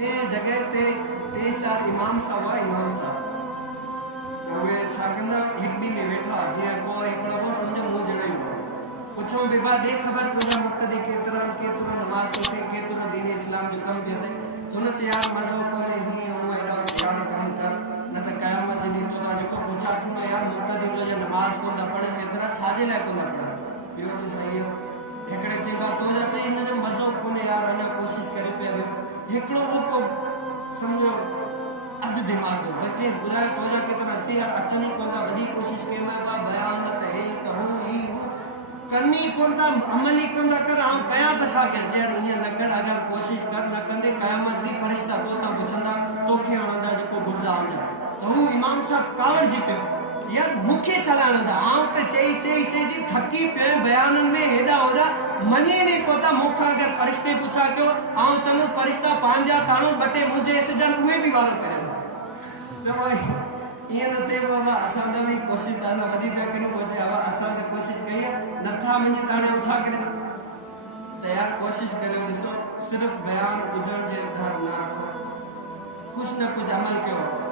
ए जगह ते टे चार इमाम साहब तो वे छाकंदा एक दी में बैठा जे को एकड़ो को समझ मुंह जड़ई पुछो बेबा दे खबर तुरा मुक्तदी केतरा नमाज पढ़े केतरा दीन इस्लाम जो कम पे दे तुन च यार मजो करे ही हो एदा यार काम कर न त कयामत जी तो ता जो पूछा थू यार मुक्तदी लो जे नमाज को न पढ़े केतरा छाजे ले को न पढ़े यो च सही हो एकड़े चेबा तो जा चे इन जो मजो कोने यार अना कोशिश करे पे एकड़ो को समझो अज दिमाग जो बच्चे बुरा तो जा के तरह अच्छे यार अच्छी नहीं कोंदा बड़ी कोशिश के मैं बा बयान त है त हो ही करनी कोंदा अमली कोंदा कर हम कया त छा के यार ये न कर अगर कोशिश कर न कंदे कयामत भी फरिश्ता तो ता पुछंदा तोखे वणंदा जो गुरजार तो हु इमाम साहब कावड़ जी पे यार मुखे चलाणदा आ त चई जी थकी पे बयान में हेडा होडा मनी नहीं कोता मुखा अगर फरिश्ते पूछा क्यों आ चलो फरिश्ता पांजा थानो बटे मुझे सजन हुए भी वार करे तो ये न ते बाबा असा द भी कोशिश दादा वदी पे करी पहुंचे आवा असा द कोशिश कई नथा मनी ताने उठा करे तैयार कोशिश करे दिसो सिर्फ बयान उधर जे धर ना कुछ न कुछ अमल कयो